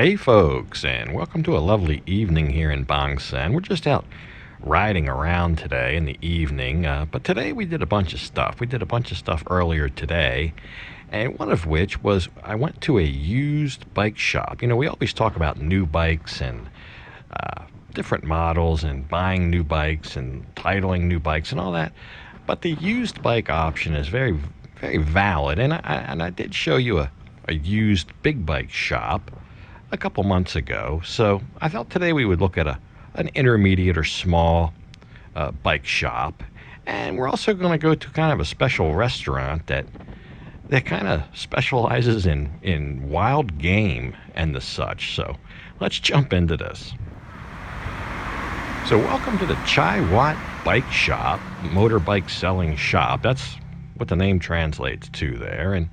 Hey folks, and welcome to a lovely evening here in Bang Sen. We're just out riding around today in the evening, but today we did a bunch of stuff. We did a bunch of stuff earlier today, and one of which was I went to a used bike shop. You know, we always talk about new bikes and different models and buying new bikes and titling new bikes and all that, but the used bike option is very, very valid, and I did show you a used big bike shop a couple months ago, so I thought today we would look at an intermediate or small bike shop, and we're also going to go to kind of a special restaurant that kind of specializes in wild game and the such. So let's jump into this. So welcome to the Chai Wat Bike Shop, motorbike selling shop. That's what the name translates to there, and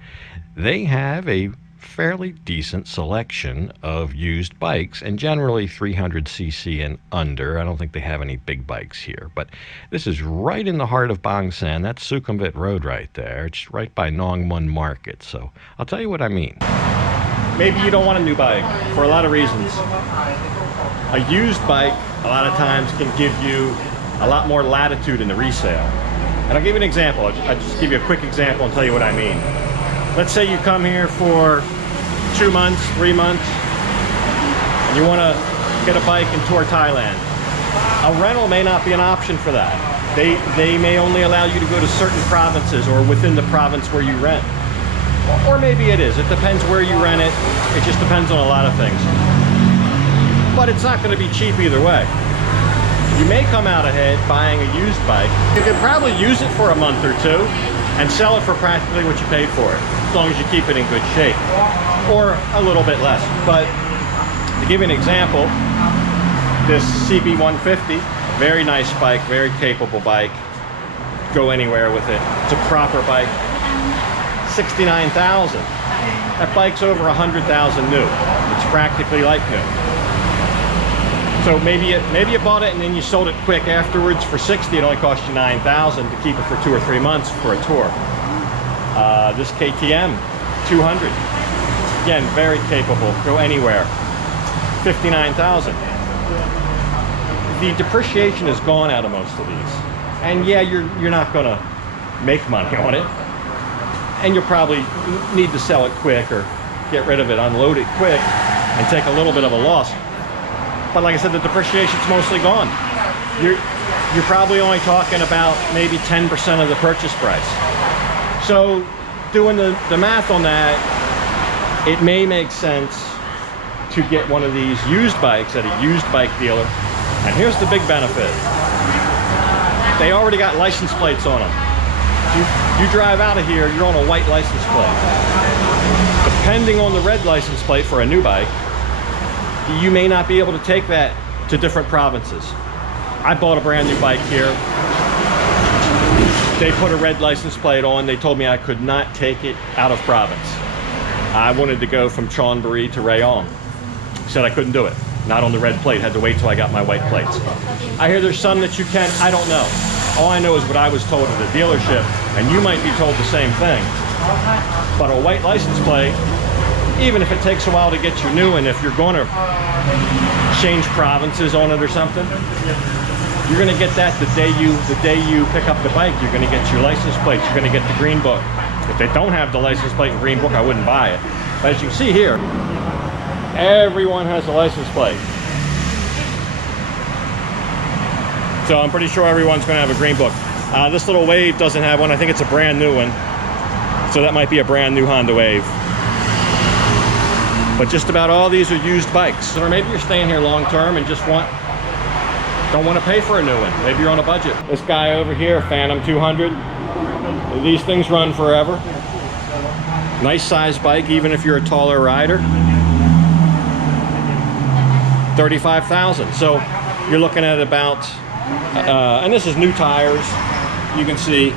they have a fairly decent selection of used bikes, and generally 300cc and under. I don't think they have any big bikes here, but this is right in the heart of Bang Sen. That's Sukhumvit Road right there. It's right by Nong Mun Market, so I'll tell you what I mean. Maybe you don't want a new bike for a lot of reasons. A used bike a lot of times can give you a lot more latitude in the resale. And I'll give you an example. I'll just give you a quick example and tell you what I mean. Let's say you come here for 2 months, 3 months, and you want to get a bike and tour Thailand. A rental may not be an option for that. They may only allow you to go to certain provinces or within the province where you rent. Or maybe it is. It depends where you rent it. It just depends on a lot of things. But it's not going to be cheap either way. You may come out ahead buying a used bike. You could probably use it for a month or two and sell it for practically what you paid for it, as long as you keep it in good shape, or a little bit less. But to give you an example, this CB150, very nice bike, very capable bike, go anywhere with it. It's a proper bike, 69,000. That bike's over 100,000 new. It's practically like new. So maybe you bought it and then you sold it quick afterwards for 60. It only cost you 9,000 to keep it for 2 or 3 months for a tour. This KTM 200, again, very capable, go anywhere, 59,000. The depreciation is gone out of most of these, and yeah, you're not going to make money on it, and you'll probably need to sell it quick or get rid of it, unload it quick, and take a little bit of a loss. But like I said, the depreciation's mostly gone. You're probably only talking about maybe 10% of the purchase price. So doing the math on that, it may make sense to get one of these used bikes at a used bike dealer. And here's the big benefit. They already got license plates on them. You drive out of here, you're on a white license plate. Depending on the red license plate for a new bike, you may not be able to take that to different provinces. I bought a brand new bike here. They put a red license plate on. They told me I could not take it out of province. I wanted to go from Chonburi to Rayong. Said I couldn't do it. Not on the red plate. Had to wait till I got my white plates. I hear there's some that you can. I don't know. All I know is what I was told at the dealership, and you might be told the same thing. But a white license plate, even if it takes a while to get your new one, if you're going to change provinces on it or something, you're going to get that the day you pick up the bike. You're going to get your license plate. You're going to get the green book. If they don't have the license plate and green book, I wouldn't buy it. But as you can see here, everyone has a license plate. So I'm pretty sure everyone's going to have a green book. This little Wave doesn't have one. I think it's a brand new one. So that might be a brand new Honda Wave. But just about all these are used bikes. Or maybe you're staying here long term and just don't want to pay for a new one. Maybe you're on a budget. This guy over here, Phantom 200, these things run forever. Nice size bike, even if you're a taller rider. 35,000. So you're looking at about, and this is new tires. You can see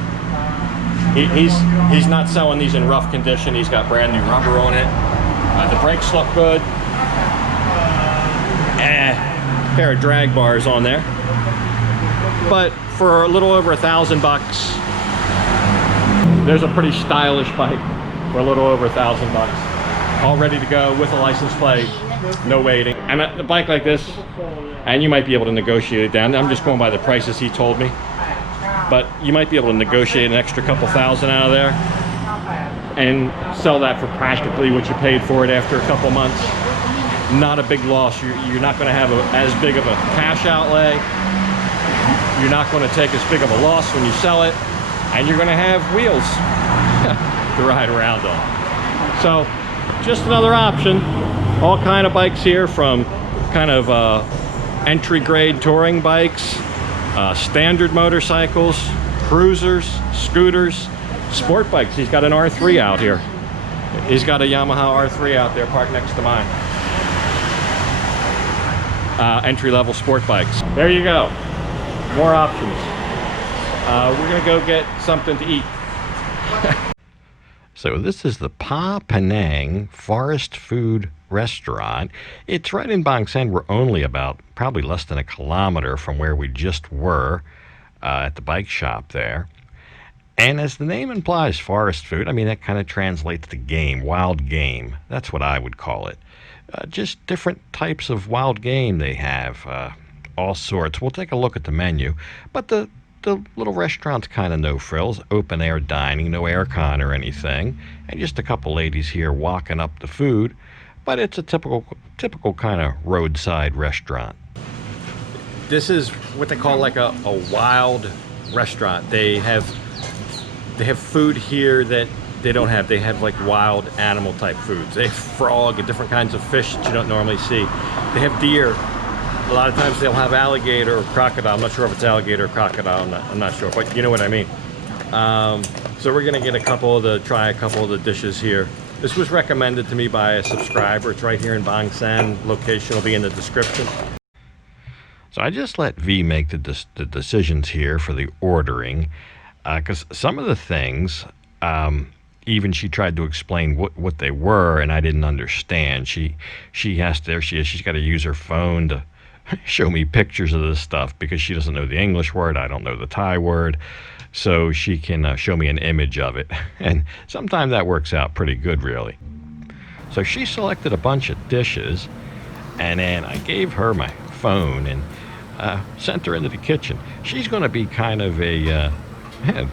he's not selling these in rough condition. He's got brand new rubber on it. The brakes look good. Pair of drag bars on there. But for a little over $1,000 bucks, there's a pretty stylish bike for a little over $1,000 bucks. all ready to go with a license plate, no waiting. And a bike like this, and you might be able to negotiate it down. I'm just going by the prices he told me, but you might be able to negotiate an extra couple thousand out of there and sell that for practically what you paid for it after a couple months. Not a big loss. You're not going to have as big of a cash outlay. You're not going to take as big of a loss when you sell it, and you're going to have wheels to ride around on. So just another option. All kind of bikes here, from kind of entry grade touring bikes, standard motorcycles, cruisers, scooters, sport bikes. He's got an R3 out here. He's got a Yamaha R3 out there parked next to mine. Entry-level sport bikes. There you go. More options. We're gonna go get something to eat. So this is the Penang Forest Food restaurant. It's right in Bang Sen. We're only about probably less than a kilometer from where we just were at the bike shop there. And as the name implies, forest food, I mean, that kind of translates to game, wild game. That's what I would call it. Just different types of wild game they have, all sorts. We'll take a look at the menu, but the little restaurant's kind of no frills, open air dining, no aircon or anything, and just a couple ladies here walking up the food. But it's a typical kind of roadside restaurant. This is what they call like a wild restaurant. They have food here that they don't have. They have like wild animal type foods. They have frog and different kinds of fish that you don't normally see. They have deer. A lot of times they'll have alligator or crocodile. I'm not sure if it's alligator or crocodile. I'm not sure, but you know what I mean. So we're gonna get try a couple of the dishes here. This was recommended to me by a subscriber. It's right here in Bang Sen. Location will be in the description. So I just let V make the decisions here for the ordering, because some of the things, even she tried to explain what they were, and I didn't understand. There she is. She's got to use her phone to show me pictures of this stuff because she doesn't know the English word. I don't know the Thai word. So she can show me an image of it. And sometimes that works out pretty good, really. So she selected a bunch of dishes, and then I gave her my phone and sent her into the kitchen. She's going to be kind of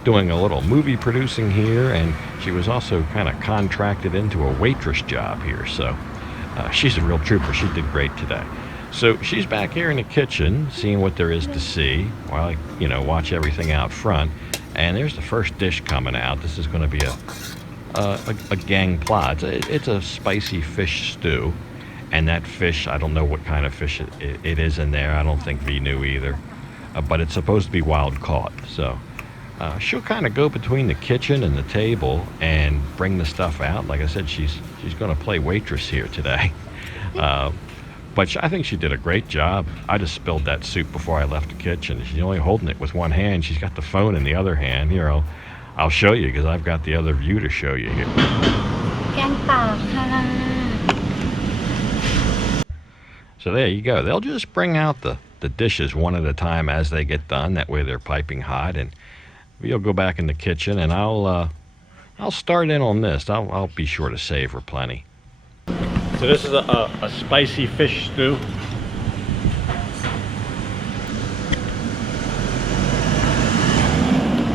doing a little movie producing here, and she was also kind of contracted into a waitress job here. So she's a real trooper. She did great today. So she's back here in the kitchen, seeing what there is to see while I, watch everything out front. And there's the first dish coming out. This is going to be a gang plot. It's a spicy fish stew. And that fish, I don't know what kind of fish it is in there. I don't think V knew either. But it's supposed to be wild caught. So she'll kind of go between the kitchen and the table and bring the stuff out. Like I said, she's going to play waitress here today. But I think she did a great job. I just spilled that soup before I left the kitchen. She's only holding it with one hand. She's got the phone in the other hand. Here, I'll show you because I've got the other view to show you here. So there you go. They'll just bring out the dishes one at a time as they get done. That way they're piping hot. And we'll go back in the kitchen, and I'll start in on this. I'll be sure to save her plenty. So this is a spicy fish stew.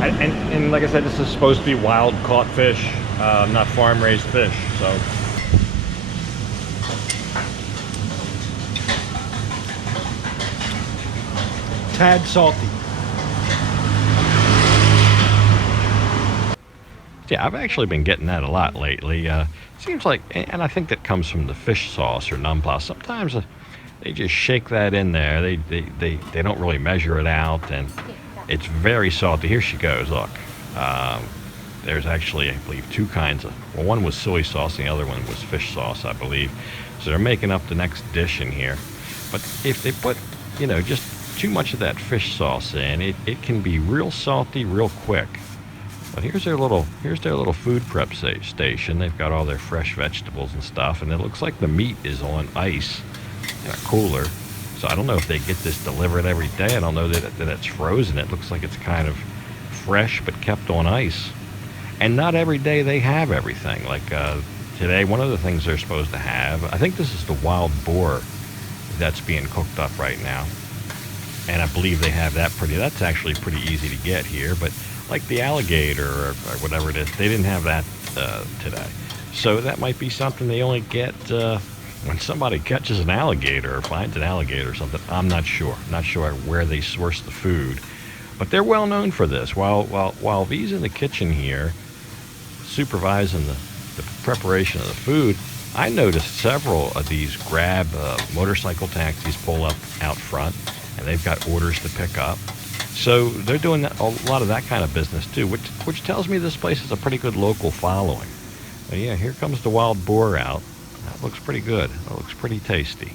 And like I said, this is supposed to be wild caught fish, not farm raised fish. So tad salty. Yeah, I've actually been getting that a lot lately. Seems like, and I think that comes from the fish sauce or numpao. Sometimes they just shake that in there. They don't really measure it out, and it's very salty. Here she goes. Look, there's actually, I believe, two kinds of. Well, one was soy sauce, and the other one was fish sauce, I believe. So they're making up the next dish in here. But if they put, just too much of that fish sauce in, it can be real salty real quick. But here's their little food prep station. They've got all their fresh vegetables and stuff, and it looks like the meat is on ice in a cooler. So I don't know if they get this delivered every day. I don't know that it's frozen. It looks like it's kind of fresh but kept on ice. And not every day they have everything. Like today, one of the things they're supposed to have, I think this is the wild boar that's being cooked up right now. And I believe they have that that's actually pretty easy to get here, but like the alligator or whatever it is, they didn't have that today. So that might be something they only get when somebody catches an alligator or finds an alligator or something. I'm not sure. Not sure where they source the food. But they're well known for this. While V's in the kitchen here, supervising the preparation of the food, I noticed several of these grab motorcycle taxis pull up out front, and they've got orders to pick up. So they're doing a lot of that kind of business too, which tells me this place has a pretty good local following. But yeah, here comes the wild boar out. That looks pretty good. That looks pretty tasty.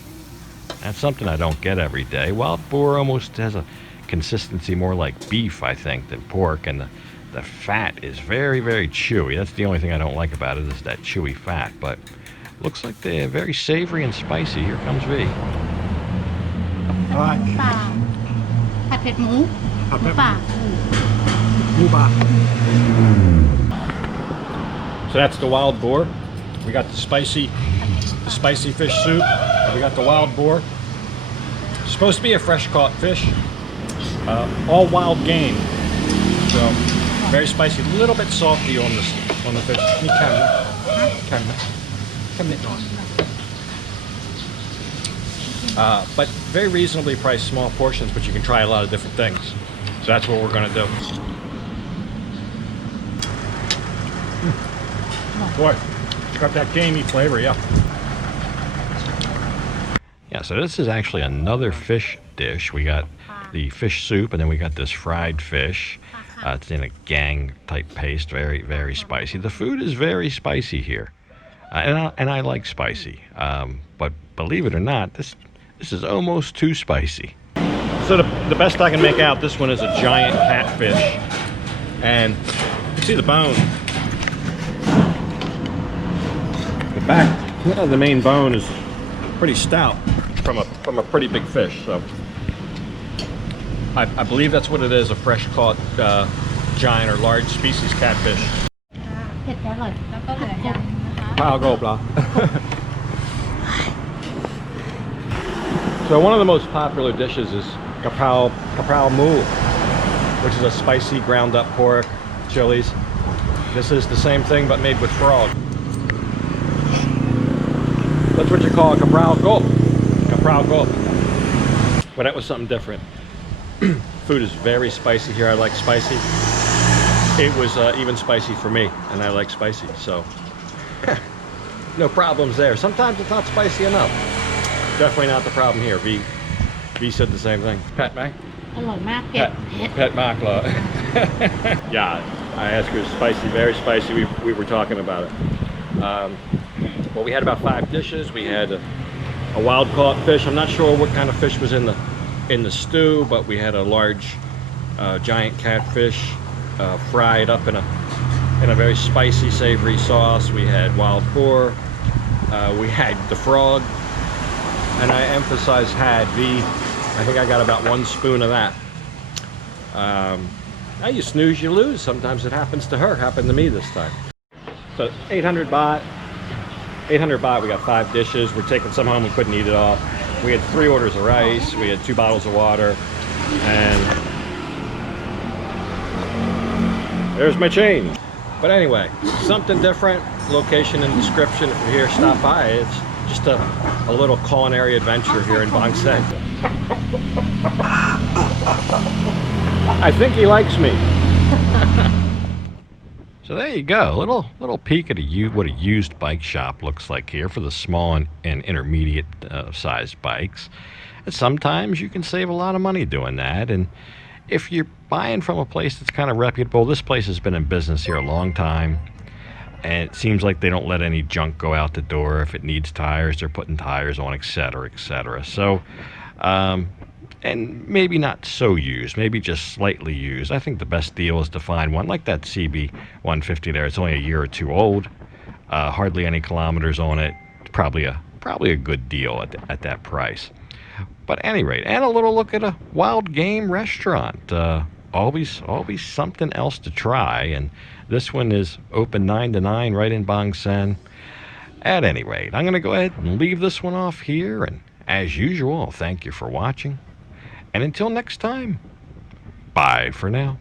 That's something I don't get every day. Wild boar almost has a consistency more like beef, I think, than pork, and the fat is very, very chewy. That's the only thing I don't like about it, is that chewy fat. But looks like they're very savory and spicy. Here comes V. ปลาผัดเผ็ดหมูหมูป่า So that's the wild boar. We got the spicy fish soup. We got the wild boar. It's supposed to be a fresh caught fish. All wild game. So very spicy, a little bit salty on the fish. But very reasonably priced, small portions, but you can try a lot of different things. So that's what we're gonna do. Boy, it's got that gamey flavor, yeah. Yeah, so this is actually another fish dish. We got the fish soup, and then we got this fried fish. It's in a gang type paste, very, very spicy. The food is very spicy here, and I like spicy. But believe it or not, this is almost too spicy. So the best I can make out, this one is a giant catfish, and you can see the bone. The back, the main bone is pretty stout from a pretty big fish. So I believe that's what it is, a fresh caught giant or large species catfish. เผ็ดอร่อยแล้วก็เหลือยำนะคะ Kapow go blah. So one of the most popular dishes is Kapow mu, which is a spicy ground up pork, chilies. This is the same thing but made with frog. That's what you call a Kapow go. Kapow go. But that was something different. Food is very spicy here. I like spicy. It was even spicy for me, and I like spicy, so no problems there. Sometimes it's not spicy enough. Definitely not the problem here. V said the same thing. Pet Mac? อร่อยมากเผ็ด Pet Mac. Yeah, I asked her spicy, very spicy. We were talking about it. Well, we had about 5 dishes. We had a wild caught fish. I'm not sure what kind of fish was in the stew, but we had a large giant catfish fried up in a very spicy, savory sauce. We had wild boar. We had the frog, and I emphasize had. I think I got about 1 spoon of that. Now you snooze, you lose. Sometimes it happens to her. Happened to me this time. So 800 baht. 800 baht. We got 5 dishes. We're taking some home. We couldn't eat it all. We had 3 orders of rice. We had 2 bottles of water, and there's my change. But anyway, something different. Location and description. If you're here, stop by. It's just a little culinary adventure here in Bang Sen. I think he likes me. So there you go, little peek at what a used bike shop looks like here for the small and intermediate sized bikes. And sometimes you can save a lot of money doing that. And if you're buying from a place that's kind of reputable, this place has been in business here a long time, and it seems like they don't let any junk go out the door. If it needs tires, they're putting tires on, etc., etc. So and maybe not so used, maybe just slightly used. I think the best deal is to find one like that CB 150 there. It's only a year or 2 old, hardly any kilometers on it. Probably a good deal at that price. But at any rate, and a little look at a wild game restaurant. Always something else to try. And this one is open 9 to 9 right in Bang Sen. At any rate, I'm going to go ahead and leave this one off here, and as usual, I'll thank you for watching. And until next time, bye for now.